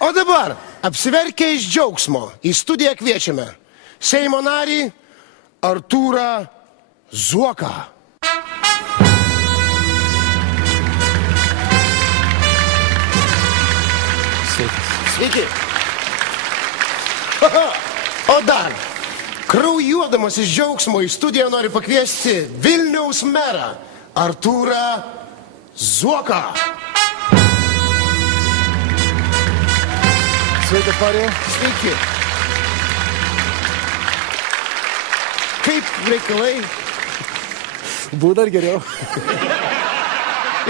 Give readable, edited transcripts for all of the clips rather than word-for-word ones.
O dabar, apsiverkę iš džiaugsmo, į studiją kviečiame Seimo narį Artūrą Zuoką. Sveiki. O dar, kraujuodamas iš džiaugsmo į studiją noriu pakviesti Vilniaus merą Artūrą Zuoką. Sveikas, Marija. Sveiki. Kaip reikalai? Būna ir geriau.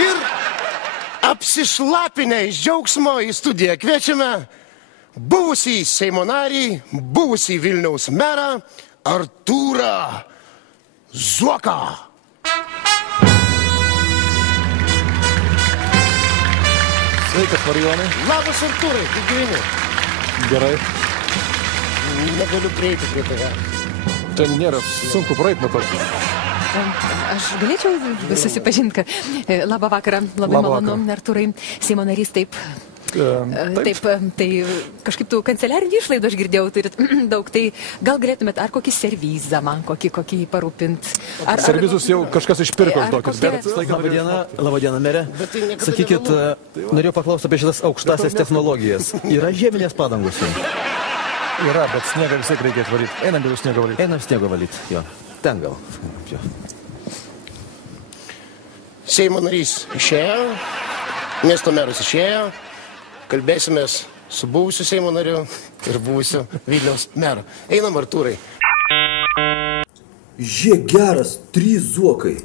Ir apsišlapinę iš džiaugsmo į studiją kviečiame buvusį Seimo narį, buvusį Vilniaus merą Artūrą Zuoką. Sveikas, Marijonai. Labas, Artūrai, kaip gyveni? Gerai. Negaliu prieiti prie tave. Ten nėra sunku praeit nuo to. Aš galėčiau susipažinti, kad labą vakarą, labai Labą malonu, Artūrai, Seimo narys, taip, tai kažkaip tų kanceliarinių išlaidų aš girdėjau, turit daug, tai gal galėtumėt ar kokį servizą man, kokį parūpint. Servizus jau kažkas išpirko už tokius. Labadiena, merė. Sakykit, norėjau paklausti apie šitas aukštasias technologijas. Yra žieminės padangos? Yra, bet sniegą vis tiek reikia atvaryti. Einam jau sniegą valyti. Einam sniego valyti, jo. Ten gal. Jo. Seimo narys išėjo, miesto meras išėjo, kalbėsimės su buvusiu Seimo nariu ir buvusiu Vilniaus meru. Einam, Artūrai. Žiūrėk, geras, 3 zuokai.